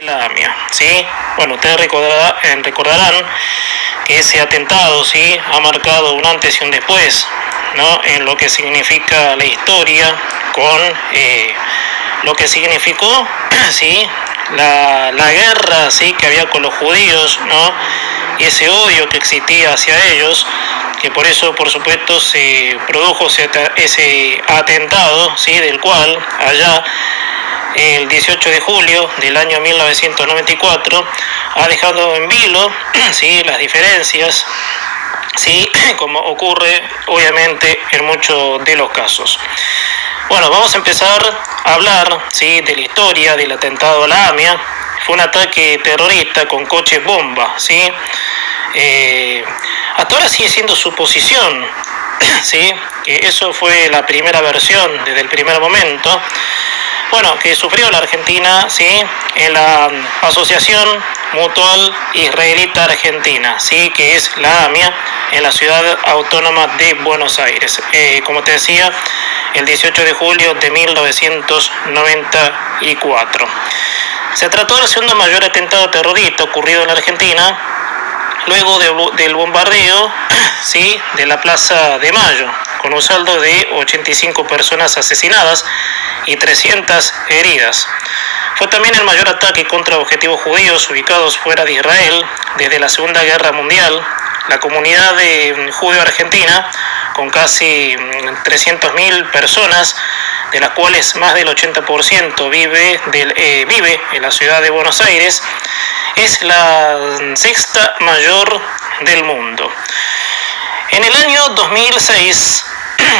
La AMIA, ¿sí? Bueno, ustedes recordarán que ese atentado, ¿sí?, ha marcado un antes y un después, ¿no?, en lo que significa la historia, con lo que significó, ¿sí?, la guerra, ¿sí?, que había con los judíos, ¿no?, y ese odio que existía hacia ellos, que por eso, por supuesto, se produjo ese atentado, ¿sí?, del cual allá el 18 de julio del año 1994 ha dejado en vilo, ¿sí?, las diferencias, ¿sí?, como ocurre obviamente en muchos de los casos. Bueno, vamos a empezar a hablar, ¿sí?, de la historia del atentado a la AMIA. Fue un ataque terrorista con coches bomba, ¿sí? Hasta ahora sigue siendo suposición, ¿sí?, que eso fue la primera versión desde el primer momento. Bueno, que sufrió la Argentina, ¿sí?, en la Asociación Mutual Israelita Argentina, ¿sí?, que es la AMIA, en la Ciudad Autónoma de Buenos Aires. Como te decía, el 18 de julio de 1994. Se trató del segundo mayor atentado terrorista ocurrido en la Argentina, luego del bombardeo, ¿sí?, de la Plaza de Mayo, con un saldo de 85 personas asesinadas y 300 heridas. Fue también el mayor ataque contra objetivos judíos ubicados fuera de Israel desde la Segunda Guerra Mundial. La comunidad de judío argentina, con casi 300.000 personas, de las cuales más del 80% vive en la ciudad de Buenos Aires, es la sexta mayor del mundo. En el año 2006,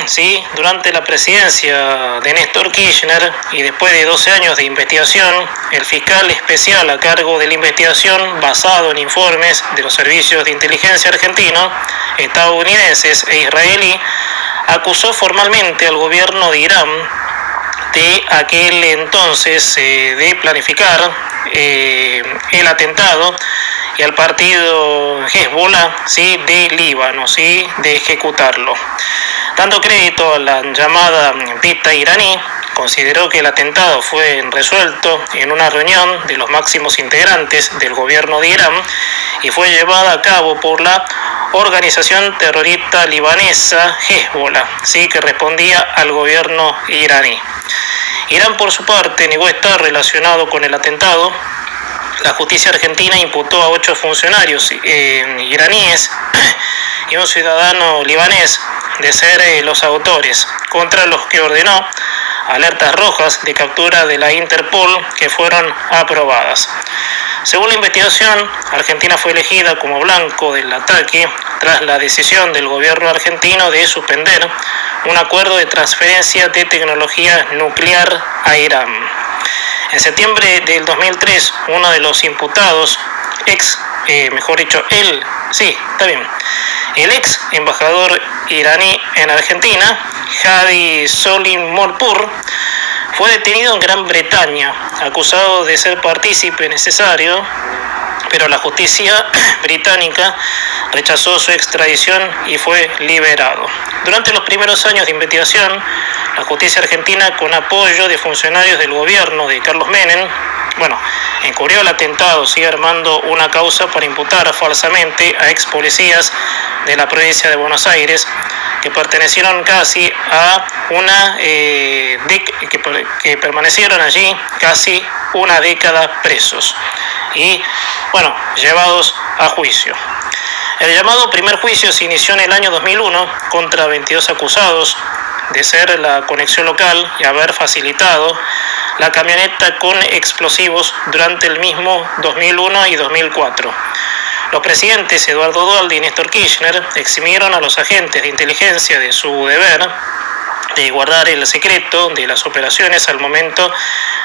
¿sí?, durante la presidencia de Néstor Kirchner y después de 12 años de investigación, el fiscal especial a cargo de la investigación, basado en informes de los servicios de inteligencia argentinos, estadounidenses e israelí, acusó formalmente al gobierno de Irán de aquel entonces de planificar el atentado, y al partido Hezbollah, ¿sí?, de Líbano, ¿sí?, de ejecutarlo. Dando crédito a la llamada vista iraní, consideró que el atentado fue resuelto en una reunión de los máximos integrantes del gobierno de Irán y fue llevada a cabo por la organización terrorista libanesa Hezbollah, ¿sí?, que respondía al gobierno iraní. Irán, por su parte, negó estar relacionado con el atentado. La justicia argentina imputó a 8 funcionarios iraníes y un ciudadano libanés de ser los autores, contra los que ordenó alertas rojas de captura de la Interpol que fueron aprobadas. Según la investigación, Argentina fue elegida como blanco del ataque tras la decisión del gobierno argentino de suspender un acuerdo de transferencia de tecnología nuclear a Irán. En septiembre del 2003, uno de los imputados, el ex embajador iraní en Argentina, Hadi Solimorpur, fue detenido en Gran Bretaña, acusado de ser partícipe necesario, pero la justicia británica rechazó su extradición y fue liberado. Durante los primeros años de investigación, la justicia argentina, con apoyo de funcionarios del gobierno de Carlos Menem, encubrió el atentado, sigue armando una causa para imputar falsamente a ex policías de la provincia de Buenos Aires que pertenecieron casi a que permanecieron allí casi una década presos y, llevados a juicio. El llamado primer juicio se inició en el año 2001 contra 22 acusados de ser la conexión local y haber facilitado la camioneta con explosivos durante el mismo 2001 y 2004. Los presidentes Eduardo Duhalde y Néstor Kirchner eximieron a los agentes de inteligencia de su deber de guardar el secreto de las operaciones al momento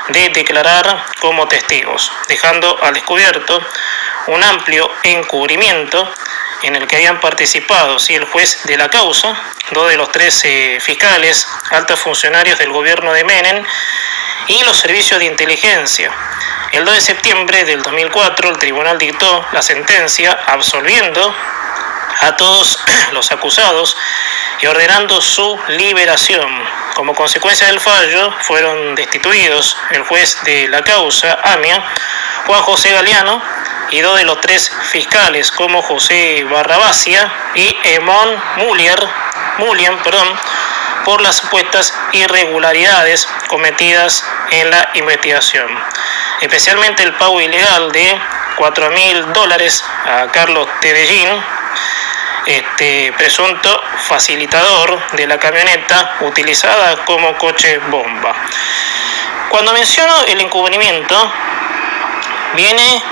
de declarar como testigos, dejando al descubierto un amplio encubrimiento en el que habían participado el juez de la causa, 2 de los 13 fiscales, altos funcionarios del gobierno de Menem y los servicios de inteligencia. El 2 de septiembre del 2004, el tribunal dictó la sentencia absolviendo a todos los acusados y ordenando su liberación. Como consecuencia del fallo, fueron destituidos el juez de la causa, AMIA, Juan José Galeano, y 2 de los 3 fiscales, como José Barrabasia y Emón Mullian, por las supuestas irregularidades cometidas en la investigación, especialmente el pago ilegal de $4.000 a Carlos Tedellín, presunto facilitador de la camioneta utilizada como coche bomba. Cuando menciono el encubrimiento, viene,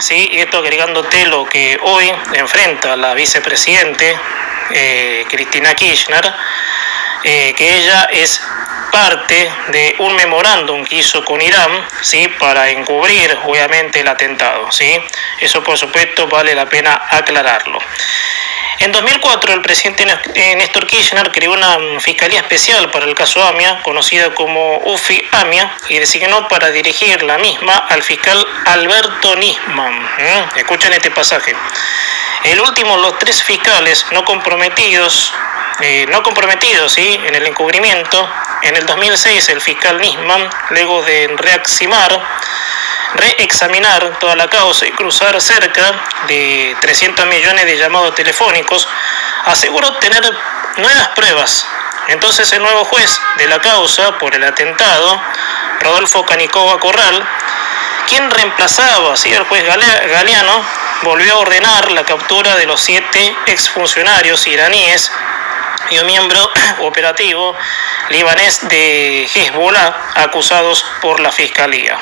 sí, esto agregándote lo que hoy enfrenta la vicepresidente Cristina Kirchner, que ella es parte de un memorándum que hizo con Irán, ¿sí?, para encubrir obviamente el atentado, ¿sí? Eso por supuesto vale la pena aclararlo. En 2004 el presidente Néstor Kirchner creó una fiscalía especial para el caso AMIA, conocida como UFI AMIA, y designó para dirigir la misma al fiscal Alberto Nisman. Escuchen este pasaje. El último, los 3 fiscales no comprometidos, ¿sí?, en el encubrimiento. En el 2006 el fiscal Nisman, luego de reexaminar toda la causa y cruzar cerca de 300 millones de llamados telefónicos, aseguró tener nuevas pruebas. Entonces el nuevo juez de la causa por el atentado, Rodolfo Canicova Corral, quien reemplazaba así al juez Galeano, volvió a ordenar la captura de los 7 exfuncionarios iraníes y un miembro operativo libanés de Hezbollah acusados por la fiscalía.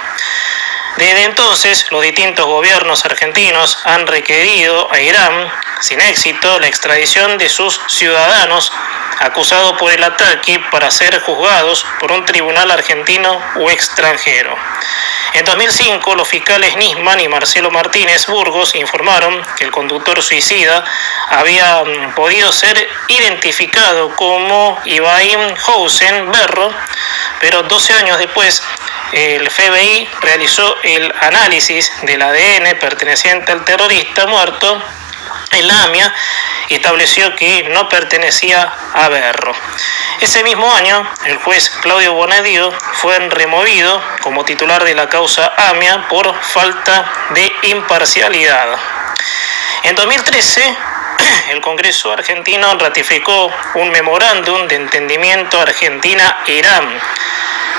Desde entonces, los distintos gobiernos argentinos han requerido a Irán, sin éxito, la extradición de sus ciudadanos acusados por el ataque para ser juzgados por un tribunal argentino o extranjero. En 2005, los fiscales Nisman y Marcelo Martínez Burgos informaron que el conductor suicida había podido ser identificado como Ibrahim Hossein Berro, pero 12 años después el FBI realizó el análisis del ADN perteneciente al terrorista muerto en la AMIA y estableció que no pertenecía a Berro. Ese mismo año, el juez Claudio Bonadío fue removido como titular de la causa AMIA por falta de imparcialidad. En 2013, el Congreso argentino ratificó un memorándum de entendimiento Argentina-Irán,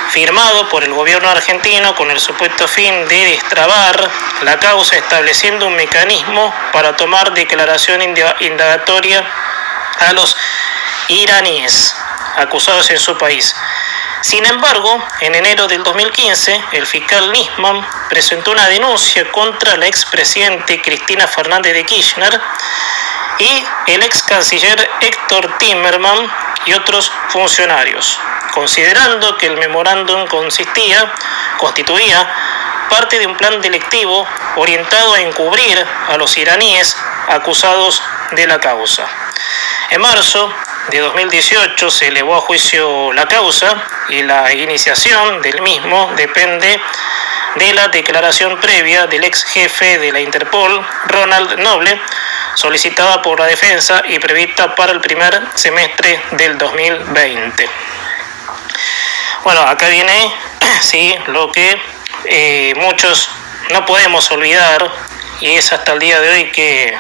firmado por el gobierno argentino con el supuesto fin de destrabar la causa, estableciendo un mecanismo para tomar declaración indagatoria a los iraníes acusados en su país. Sin embargo, en enero del 2015, el fiscal Nisman presentó una denuncia contra la expresidente Cristina Fernández de Kirchner y el ex canciller Héctor Timerman y otros funcionarios, considerando que el memorándum constituía parte de un plan delictivo orientado a encubrir a los iraníes acusados de la causa. En marzo de 2018 se elevó a juicio la causa y la iniciación del mismo depende de la declaración previa del ex jefe de la Interpol, Ronald Noble, solicitada por la defensa y prevista para el primer semestre del 2020. Bueno, acá viene, sí, lo que muchos no podemos olvidar, y es hasta el día de hoy que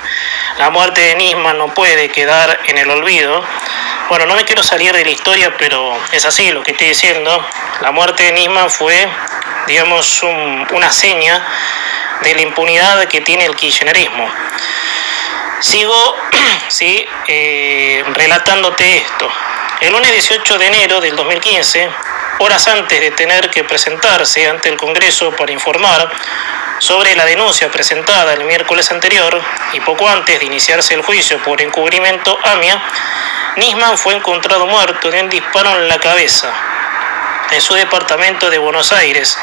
la muerte de Nisman no puede quedar en el olvido. Bueno, no me quiero salir de la historia, pero es así lo que estoy diciendo. La muerte de Nisman fue, digamos, una seña de la impunidad que tiene el kirchnerismo. Sigo, sí, relatándote esto. El lunes 18 de enero del 2015, horas antes de tener que presentarse ante el Congreso para informar sobre la denuncia presentada el miércoles anterior y poco antes de iniciarse el juicio por encubrimiento AMIA, Nisman fue encontrado muerto de un disparo en la cabeza en su departamento de Buenos Aires.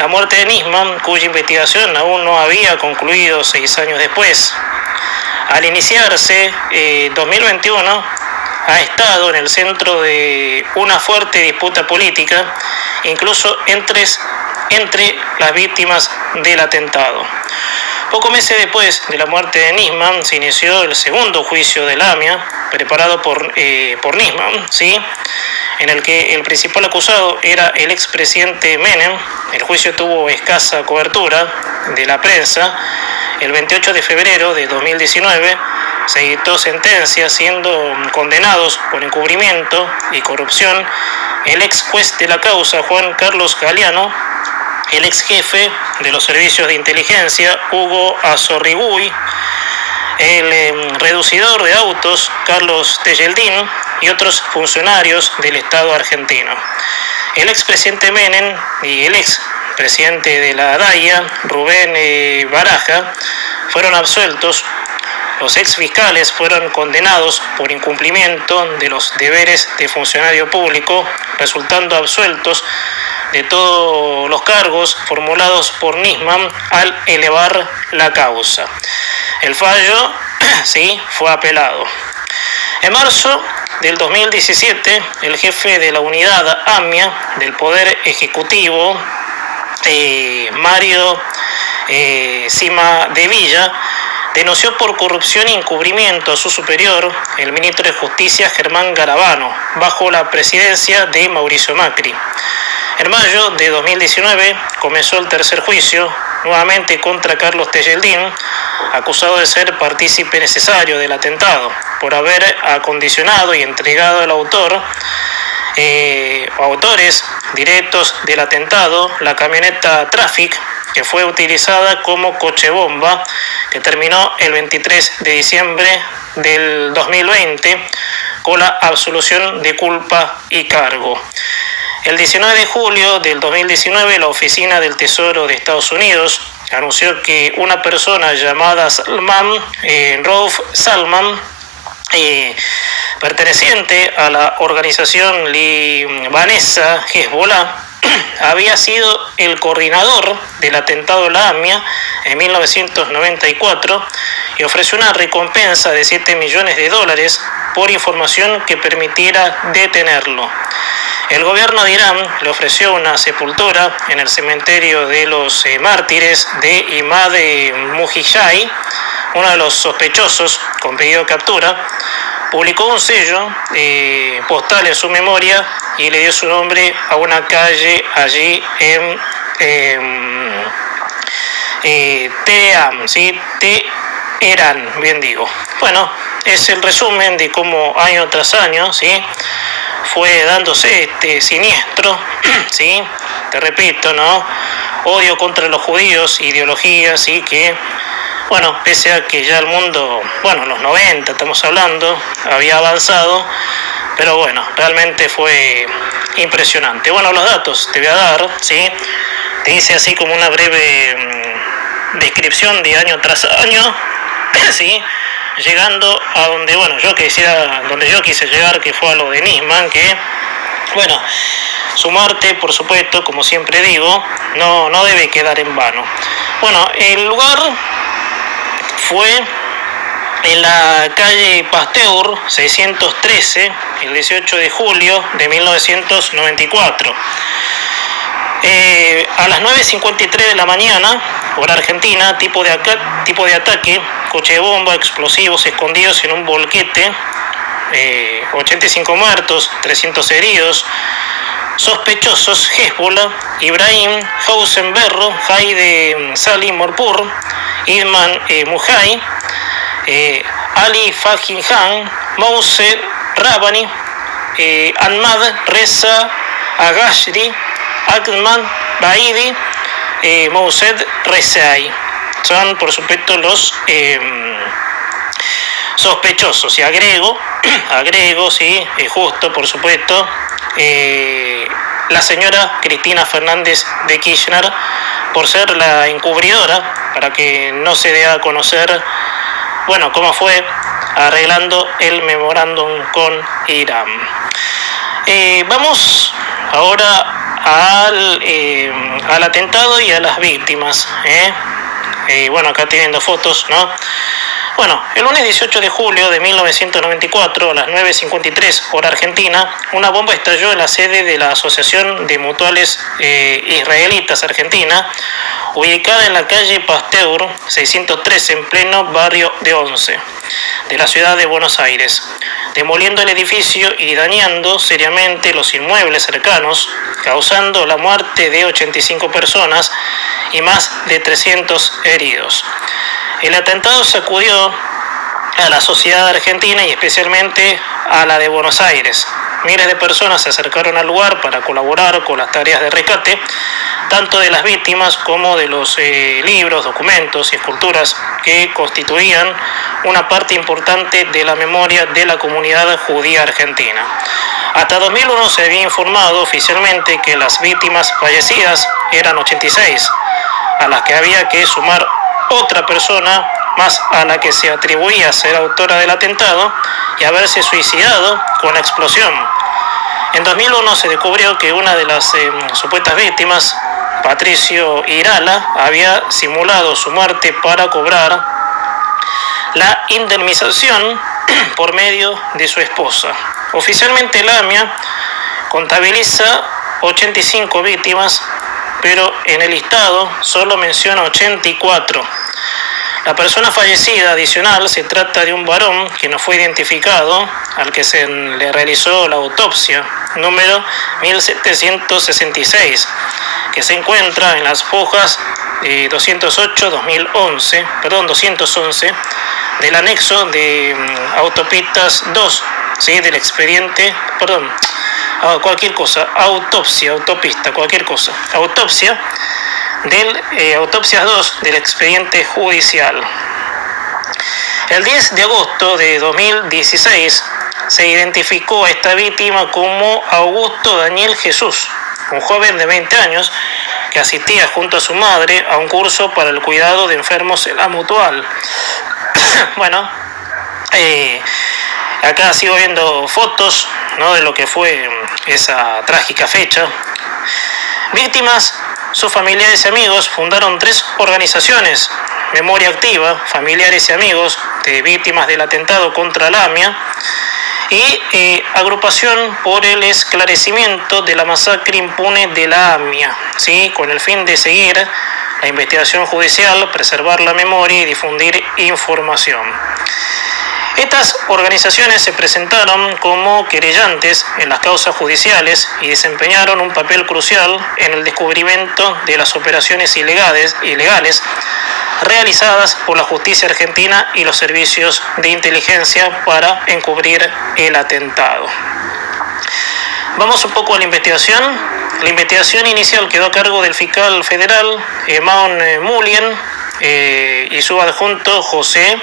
La muerte de Nisman, cuya investigación aún no había concluido 6 años después. Al iniciarse 2021, ha estado en el centro de una fuerte disputa política, incluso entre las víctimas del atentado. Pocos meses después de la muerte de Nisman, se inició el segundo juicio del AMIA, preparado por Nisman, ¿sí? en el que el principal acusado era el expresidente Menem. El juicio tuvo escasa cobertura de la prensa. El 28 de febrero de 2019 se dictó sentencia, siendo condenados por encubrimiento y corrupción el ex juez de la causa, Juan Carlos Galeano, el ex jefe de los servicios de inteligencia, Hugo Azorriguy, el reducidor de autos, Carlos Tejeldín, y otros funcionarios del Estado argentino. El expresidente Menem y el expresidente de la DAIA, Rubén Baraja, fueron absueltos. Los exfiscales fueron condenados por incumplimiento de los deberes de funcionario público, resultando absueltos de todos los cargos formulados por Nisman al elevar la causa. El fallo, sí, fue apelado. En marzo del 2017, el jefe de la unidad AMIA del Poder Ejecutivo, Mario Cimadevilla, denunció por corrupción e encubrimiento a su superior, el ministro de Justicia Germán Garabano, bajo la presidencia de Mauricio Macri. En mayo de 2019 comenzó el tercer juicio, nuevamente contra Carlos Tejeldín, acusado de ser partícipe necesario del atentado, por haber acondicionado y entregado al autores directos del atentado la camioneta Traffic, que fue utilizada como coche bomba, que terminó el 23 de diciembre del 2020 con la absolución de culpa y cargo. El 19 de julio del 2019, la Oficina del Tesoro de Estados Unidos anunció que una persona llamada Rauf Salman, perteneciente a la organización libanesa Hezbollah, había sido el coordinador del atentado de la AMIA en 1994 y ofreció una recompensa de $7 millones por información que permitiera detenerlo. El gobierno de Irán le ofreció una sepultura en el cementerio de los mártires de Imad Mujahid, uno de los sospechosos con pedido de captura. Publicó un sello postal en su memoria y le dio su nombre a una calle allí en Teherán, ¿sí? Teherán, bien digo. Bueno, es el resumen de cómo año tras año, ¿sí?, fue dándose este siniestro, ¿sí?, te repito, ¿no?, odio contra los judíos, ideología, ¿sí?, que, bueno, pese a que ya el mundo, bueno, en los 90 estamos hablando, había avanzado, pero bueno, realmente fue impresionante. Bueno, los datos te voy a dar, ¿sí?, te hice así como una breve descripción de año tras año, ¿sí?, llegando a donde, bueno, donde yo quise llegar, que fue a lo de Nisman, que, bueno, su muerte, por supuesto, como siempre digo, no debe quedar en vano. Bueno, el lugar fue en la calle Pasteur 613, el 18 de julio de 1994. A las 9:53 de la mañana, hora argentina, tipo de ataque, coche de bomba, explosivos escondidos en un volquete, 85 muertos, 300 heridos, sospechosos: Hezbollah, Ibrahim Housen-Berro, Haide Salim Morpur, Idman Mujahid, Ali Fajihan, Mousse Rabani, Ahmad Reza Agashri, Ahmad Baidi, Moused Rezaei. Son, por supuesto, los sospechosos. Y agrego, sí, justo, por supuesto, la señora Cristina Fernández de Kirchner, por ser la encubridora, para que no se dé a conocer, bueno, cómo fue arreglando el memorándum con Irán. Vamos ahora al atentado y a las víctimas. Bueno, acá tienen dos fotos, ¿no? Bueno, el lunes 18 de julio de 1994, a las 9:53 hora argentina, una bomba estalló en la sede de la Asociación de Mutuales Israelitas Argentina, ubicada en la calle Pasteur 613, en pleno barrio de Once, de la ciudad de Buenos Aires. demoliendo el edificio y dañando seriamente los inmuebles cercanos, causando la muerte de 85 personas y más de 300 heridos. El atentado sacudió a la sociedad argentina y especialmente a la de Buenos Aires. Miles de personas se acercaron al lugar para colaborar con las tareas de rescate, tanto de las víctimas como de los libros, documentos y esculturas que constituían una parte importante de la memoria de la comunidad judía argentina. Hasta 2001 se había informado oficialmente que las víctimas fallecidas eran 86, a las que había que sumar otra persona más a la que se atribuía ser autora del atentado y haberse suicidado con la explosión. En 2001 se descubrió que una de las supuestas víctimas, Patricio Irala, había simulado su muerte para cobrar la indemnización por medio de su esposa. Oficialmente la AMIA contabiliza 85 víctimas, pero en el listado solo menciona 84. La persona fallecida adicional se trata de un varón que no fue identificado, al que se le realizó la autopsia número 1766, que se encuentra en las hojas 211 del anexo de autopistas 2, ¿sí? Del expediente, autopsias 2 del expediente judicial. El 10 de agosto de 2016 se identificó a esta víctima como Augusto Daniel Jesús, un joven de 20 años que asistía junto a su madre a un curso para el cuidado de enfermos en la Mutual. Bueno, acá sigo viendo fotos, ¿no?, de lo que fue esa trágica fecha. Víctimas, sus familiares y amigos fundaron 3 organizaciones: Memoria Activa, familiares y amigos de víctimas del atentado contra la AMIA, y Agrupación por el Esclarecimiento de la Masacre Impune de la AMIA, ¿sí?, con el fin de seguir la investigación judicial, preservar la memoria y difundir información. Estas organizaciones se presentaron como querellantes en las causas judiciales y desempeñaron un papel crucial en el descubrimiento de las operaciones ilegales realizadas por la justicia argentina y los servicios de inteligencia para encubrir el atentado. Vamos un poco a la investigación. La investigación inicial quedó a cargo del fiscal federal Maon Mulien y su adjunto José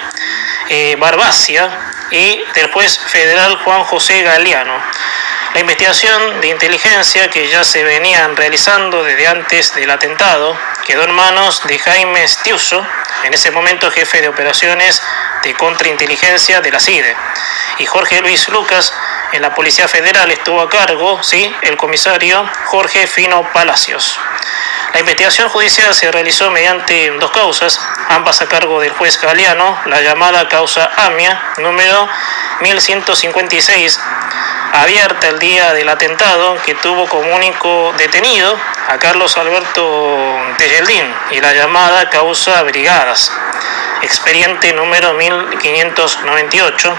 Barbacia y del juez federal Juan José Galeano. La investigación de inteligencia, que ya se venían realizando desde antes del atentado, quedó en manos de Jaime Stiuso, en ese momento jefe de operaciones de contrainteligencia de la CIDE, y Jorge Luis Lucas. En la Policía Federal estuvo a cargo, ¿sí?, el comisario Jorge Fino Palacios. La investigación judicial se realizó mediante 2 causas, ambas a cargo del juez Galeano, la llamada causa AMIA, número 1156, abierta el día del atentado, que tuvo como único detenido a Carlos Alberto Tejeldín, y la llamada causa Brigadas, expediente número 1598,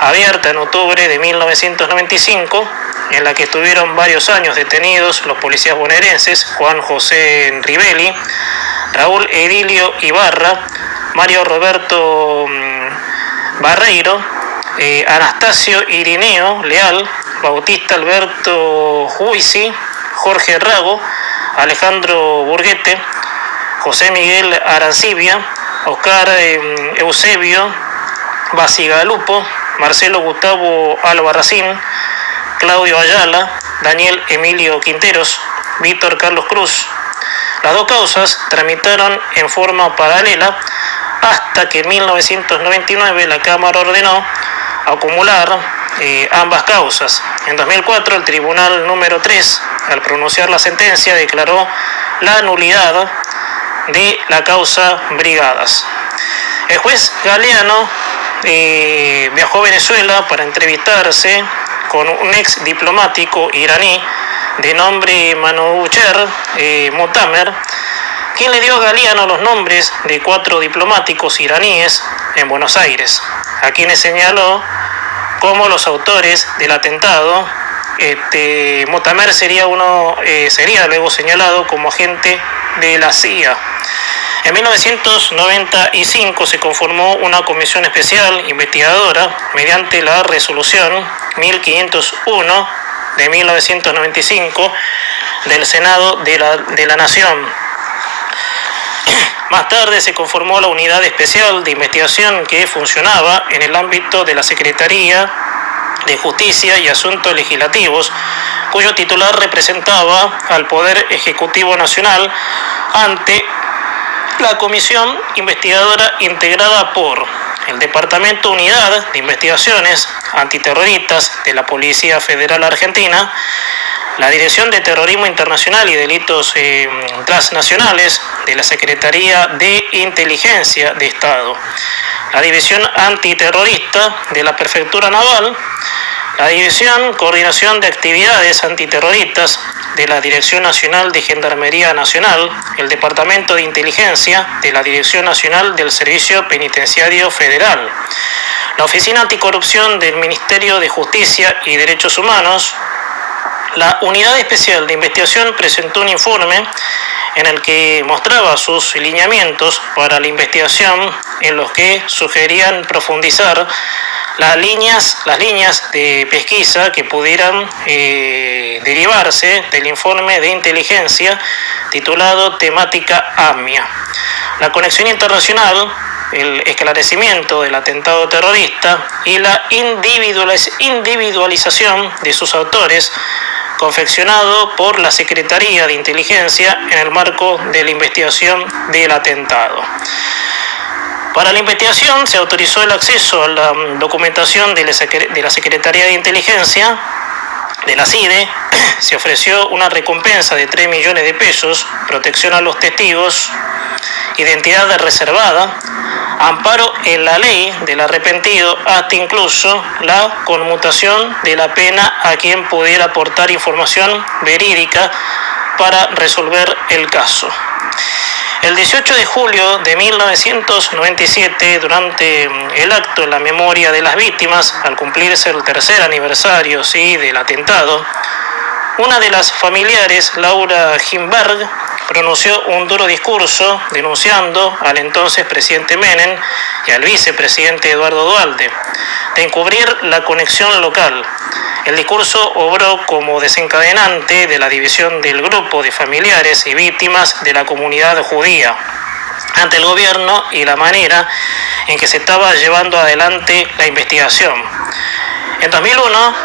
abierta en octubre de 1995, en la que estuvieron varios años detenidos los policías bonaerenses Juan José Rivelli, Raúl Edilio Ibarra, Mario Roberto Barreiro, Anastasio Irineo Leal, Bautista Alberto Juisi, Jorge Rago, Alejandro Burguete, José Miguel Arancibia, Oscar Eusebio Basigalupo, Marcelo Gustavo Albarracín, Claudio Ayala, Daniel Emilio Quinteros, Víctor Carlos Cruz. Las 2 causas tramitaron en forma paralela hasta que en 1999 la Cámara ordenó acumular ambas causas. En 2004 el Tribunal número 3, al pronunciar la sentencia, declaró la nulidad de la causa Brigadas. El juez Galeano viajó a Venezuela para entrevistarse con un ex diplomático iraní de nombre Manoucher Motamer, quien le dio a Galeano los nombres de 4 diplomáticos iraníes en Buenos Aires, a quienes señaló como los autores del atentado. Motamer sería luego señalado como agente de la CIA. En 1995 se conformó una comisión especial investigadora mediante la resolución 1501 de 1995 del Senado de la Nación. Más tarde se conformó la Unidad Especial de Investigación que funcionaba en el ámbito de la Secretaría de Justicia y Asuntos Legislativos, cuyo titular representaba al Poder Ejecutivo Nacional ante la Comisión Investigadora integrada por el Departamento Unidad de Investigaciones Antiterroristas de la Policía Federal Argentina, la Dirección de Terrorismo Internacional y Delitos Transnacionales de la Secretaría de Inteligencia de Estado, la División Antiterrorista de la Prefectura Naval, la División Coordinación de Actividades Antiterroristas de la Dirección Nacional de Gendarmería Nacional, el Departamento de Inteligencia de la Dirección Nacional del Servicio Penitenciario Federal, la Oficina Anticorrupción del Ministerio de Justicia y Derechos Humanos. La Unidad Especial de Investigación presentó un informe en el que mostraba sus lineamientos para la investigación, en los que sugerían profundizar las líneas de pesquisa que pudieran derivarse del informe de inteligencia titulado Temática AMIA. La conexión internacional, el esclarecimiento del atentado terrorista y la individualización de sus autores, confeccionado por la Secretaría de Inteligencia en el marco de la investigación del atentado. Para la investigación se autorizó el acceso a la documentación de la Secretaría de Inteligencia, de la CIDE, se ofreció una recompensa de 3 millones de pesos, protección a los testigos, identidad reservada, amparo en la ley del arrepentido, hasta incluso la conmutación de la pena a quien pudiera aportar información verídica para resolver el caso. El 18 de julio de 1997, durante el acto en la memoria de las víctimas, al cumplirse el tercer aniversario del atentado, una de las familiares, Laura Gimberg, pronunció un duro discurso denunciando al entonces presidente Menem y al vicepresidente Eduardo Duhalde de encubrir la conexión local. El discurso obró como desencadenante de la división del grupo de familiares y víctimas de la comunidad judía ante el gobierno y la manera en que se estaba llevando adelante la investigación. En 2001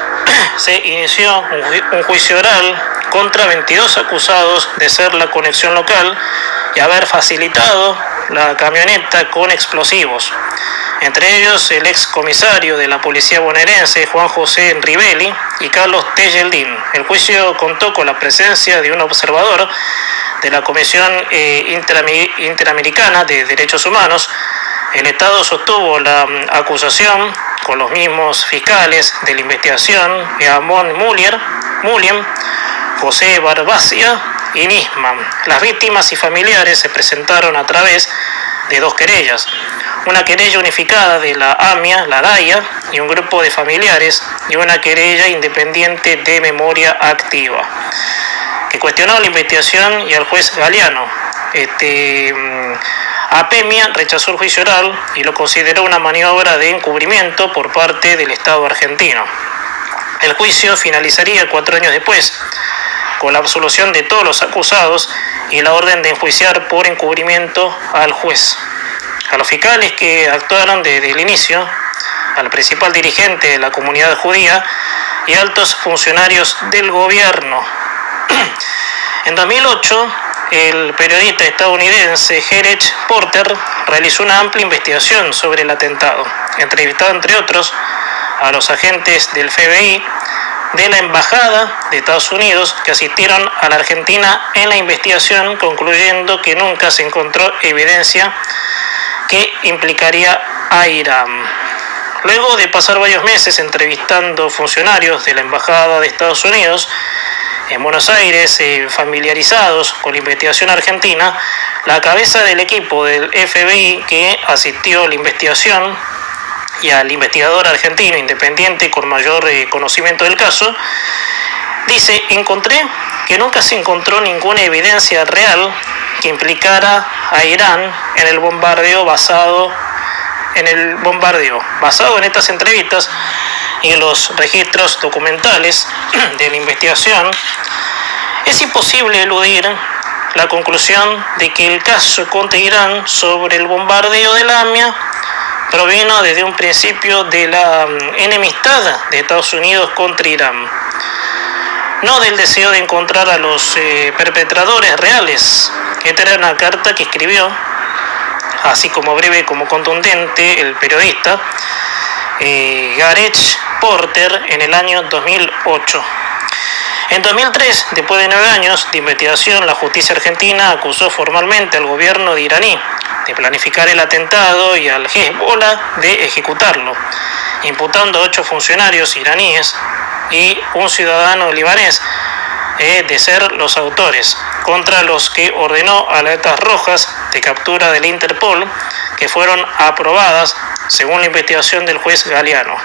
se inició un juicio oral contra 22 acusados de ser la conexión local y haber facilitado la camioneta con explosivos. Entre ellos el ex comisario de la policía bonaerense, Juan José Rivelli, y Carlos Tejeldín. El juicio contó con la presencia de un observador de la Comisión Interamericana de Derechos Humanos. El Estado sostuvo la acusación con los mismos fiscales de la investigación, Eamon Mulien, José Barbacia y Nisman. Las víctimas y familiares se presentaron a través de 2 querellas. Una querella unificada de la AMIA, la DAIA, y un grupo de familiares, y una querella independiente de memoria activa, que cuestionó la investigación y al juez Galeano. APEMIA rechazó el juicio oral y lo consideró una maniobra de encubrimiento por parte del Estado argentino. El juicio finalizaría 4 años después, con la absolución de todos los acusados y la orden de enjuiciar por encubrimiento al juez. A los fiscales que actuaron desde el inicio, al principal dirigente de la comunidad judía y altos funcionarios del gobierno. En 2008, el periodista estadounidense Gerrit Porter realizó una amplia investigación sobre el atentado, entrevistando entre otros a los agentes del FBI, de la Embajada de Estados Unidos, que asistieron a la Argentina en la investigación, concluyendo que nunca se encontró evidencia que implicaría a Irán. Luego de pasar varios meses entrevistando funcionarios de la Embajada de Estados Unidos en Buenos Aires, familiarizados con la investigación argentina, la cabeza del equipo del FBI que asistió a la investigación y al investigador argentino independiente con mayor conocimiento del caso, dice: encontré que nunca se encontró ninguna evidencia real que implicara a Irán en el bombardeo basado en estas entrevistas y en los registros documentales de la investigación. Es imposible eludir la conclusión de que el caso contra Irán sobre el bombardeo de Lamia provino desde un principio de la enemistad de Estados Unidos contra Irán, no del deseo de encontrar a los perpetradores reales. Esta era una carta que escribió, así como breve como contundente, el periodista Gareth Porter en el año 2008. En 2003, después de 9 años de investigación, la justicia argentina acusó formalmente al gobierno de iraní de planificar el atentado y al Hezbollah de ejecutarlo, imputando a 8 funcionarios iraníes y un ciudadano libanés de ser los autores, contra los que ordenó alertas rojas de captura del Interpol, que fueron aprobadas según la investigación del juez Galeano.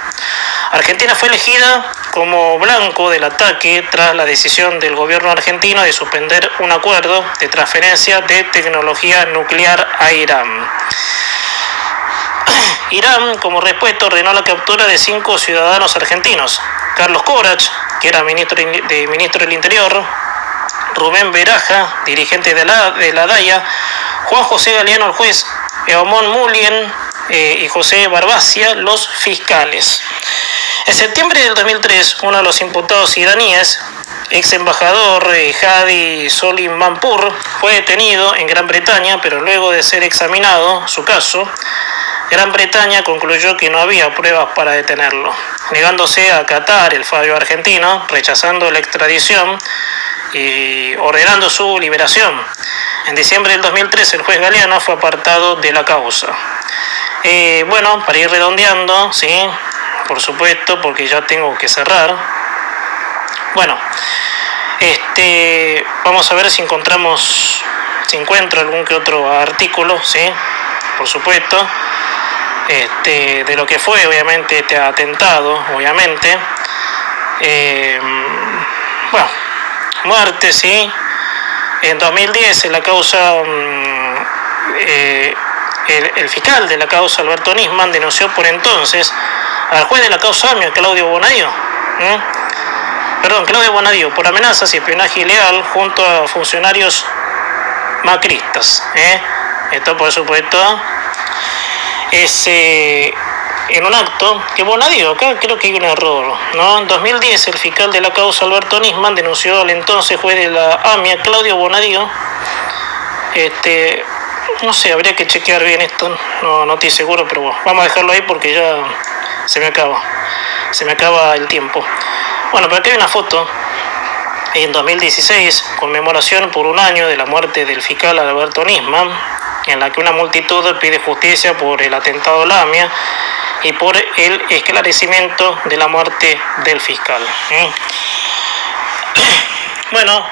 Argentina fue elegida como blanco del ataque tras la decisión del gobierno argentino de suspender un acuerdo de transferencia de tecnología nuclear a Irán. Irán, como respuesta, ordenó la captura de 5 ciudadanos argentinos: Carlos Corach, que era ministro del Interior; Rubén Beraja, dirigente de la DAIA; Juan José Galeano, el juez; Eamon Mulien y José Barbacia, los fiscales. En septiembre del 2003, uno de los imputados iraníes, ex embajador Hadi Solimanpur, fue detenido en Gran Bretaña, pero luego de ser examinado su caso, Gran Bretaña concluyó que no había pruebas para detenerlo, negándose a acatar el fallo argentino, rechazando la extradición y ordenando su liberación. En diciembre del 2003, el juez Galeano fue apartado de la causa. Bueno, para ir redondeando, ¿sí?, por supuesto, porque ya tengo que cerrar. Bueno, vamos a ver si encuentro algún que otro artículo, ¿sí?, por supuesto, de lo que fue, obviamente, este atentado, obviamente. Bueno, muerte, ¿sí? En 2010, en la causa, el fiscal de la causa, Alberto Nisman, denunció por entonces al juez de la causa AMIA, Claudio Bonadío, por amenazas y espionaje ilegal junto a funcionarios macristas. Esto, por supuesto, es en un acto que Bonadío, acá creo que hay un error, ¿no? En 2010, el fiscal de la causa, Alberto Nisman, denunció al entonces juez de la AMIA, Claudio Bonadío. No sé, habría que chequear bien esto, no estoy seguro, pero bueno, vamos a dejarlo ahí porque ya se me acaba el tiempo. Bueno, pero aquí hay una foto en 2016, conmemoración por 1 año de la muerte del fiscal Alberto Nisman, en la que una multitud pide justicia por el atentado a la AMIA y por el esclarecimiento de la muerte del fiscal. Bueno,